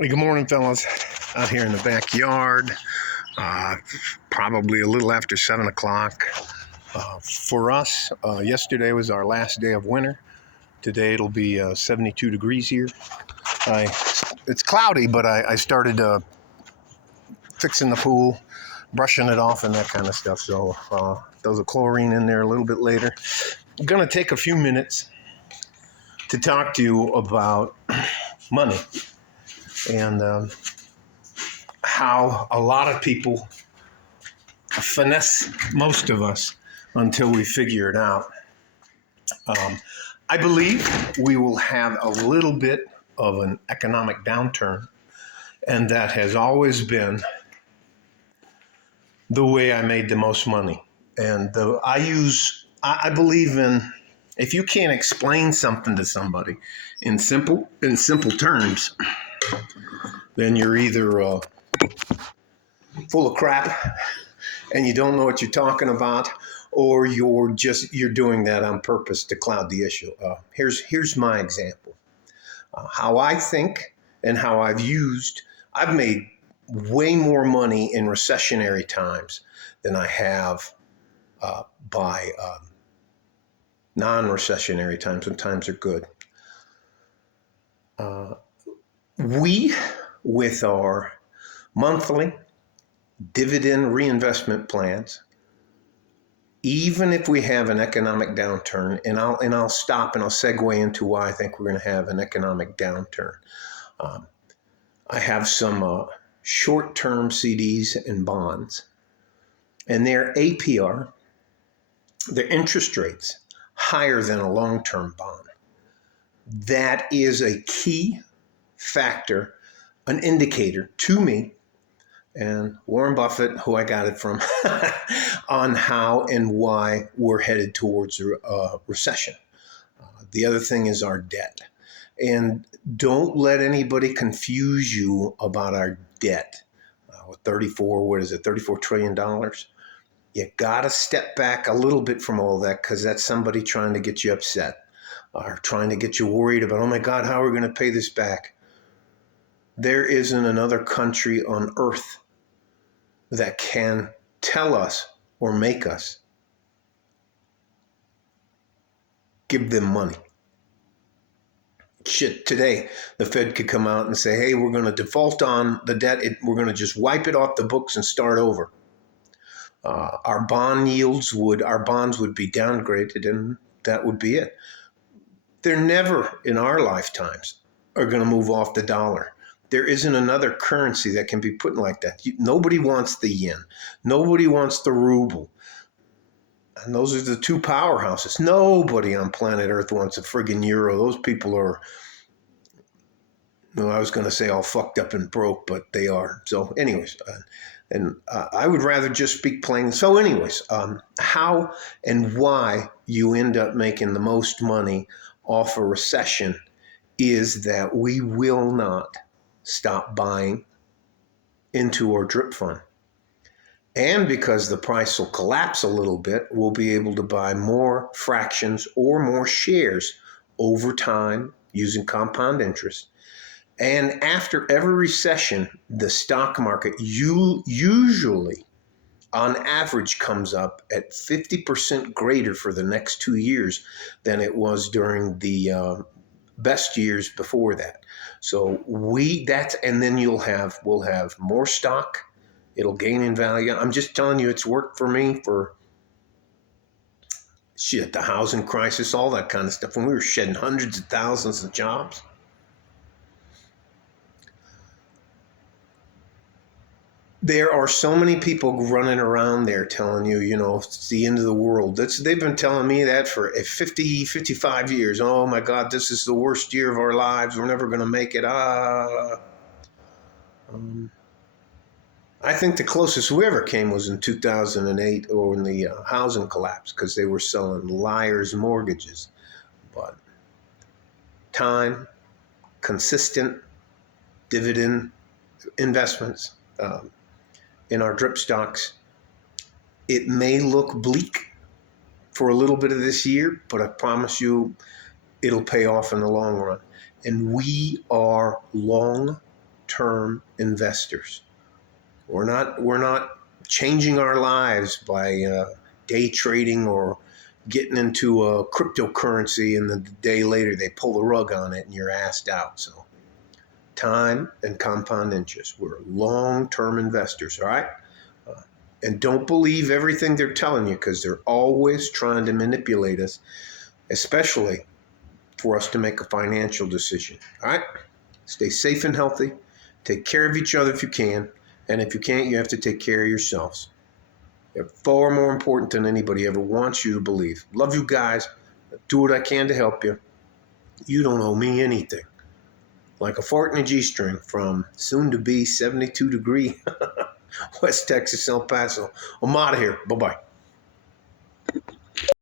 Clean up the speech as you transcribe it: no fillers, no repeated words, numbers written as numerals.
Hey, good morning, fellas. Out here in the backyard, uh, probably a little after 7 o'clock. For us, yesterday was our last day of winter. Today it'll be 72 degrees here. It's cloudy, but I started fixing the pool, brushing it off, and that kind of stuff. So throw the chlorine in there a little bit later. I'm going to take a few minutes to talk to you about money and how a lot of people finesse most of us until we figure it out. I believe we will have a little bit of an economic downturn, and that has always been the way I made the most money. And I believe in, if you can't explain something to somebody in simple terms, then you're either full of crap and you don't know what you're talking about, or you're doing that on purpose to cloud the issue. Here's my example. How I think and how I've made way more money in recessionary times than I have by non-recessionary times when times are good. We, with our monthly dividend reinvestment plans, even if we have an economic downturn, and I'll stop and I'll segue into why I think we're going to have an economic downturn. I have some short-term CDs and bonds, and their APR, their interest rates, higher than a long-term bond. That is a key factor, an indicator to me, and Warren Buffett, who I got it from, on how and why we're headed towards a recession. The other thing is our debt. And don't let anybody confuse you about our debt. With $34 trillion? You got to step back a little bit from all that, because that's somebody trying to get you upset or trying to get you worried about, oh my God, how are we going to pay this back? There isn't another country on earth that can tell us or make us give them money. Shit, today the Fed could come out and say, hey, we're going to default on the debt. We're going to just wipe it off the books and start over. Our bonds would be downgraded, and that would be it. They're never in our lifetimes are going to move off the dollar. There isn't another currency that can be put like that. Nobody wants the yen. Nobody wants the ruble. And those are the two powerhouses. Nobody on planet Earth wants a friggin' euro. Those people are, I was going to say all fucked up and broke, but they are. So anyways, I would rather just speak plain. So anyways, how and why you end up making the most money off a recession is that we will not stop buying into our drip fund. And because the price will collapse a little bit, we'll be able to buy more fractions or more shares over time using compound interest. And after every recession, the stock market usually, on average, comes up at 50% greater for the next 2 years than it was during the best years before that. So and then we'll have more stock. It'll gain in value. I'm just telling you, it's worked for me for the housing crisis, all that kind of stuff. When we were shedding hundreds of thousands of jobs. There are so many people running around there telling you, it's the end of the world. They've been telling me that for 50, 55 years. Oh my God, this is the worst year of our lives. We're never going to make it. I think the closest we ever came was in 2008 or when the housing collapsed, because they were selling liars' mortgages. But time, consistent dividend investments in our drip stocks, it may look bleak for a little bit of this year, but I promise you it'll pay off in the long run. And we are long long-term investors. We're not changing our lives by day trading or getting into a cryptocurrency and then the day later they pull the rug on it and you're asked out. So time and compound interest. We're long-term investors, all right? And don't believe everything they're telling you, because they're always trying to manipulate us, especially for us to make a financial decision, all right? Stay safe and healthy. Take care of each other if you can. And if you can't, you have to take care of yourselves. They're far more important than anybody ever wants you to believe. Love you guys. Do what I can to help you. You don't owe me anything. Like a fart in a G-string from soon-to-be 72-degree West Texas, El Paso. I'm out of here. Bye-bye.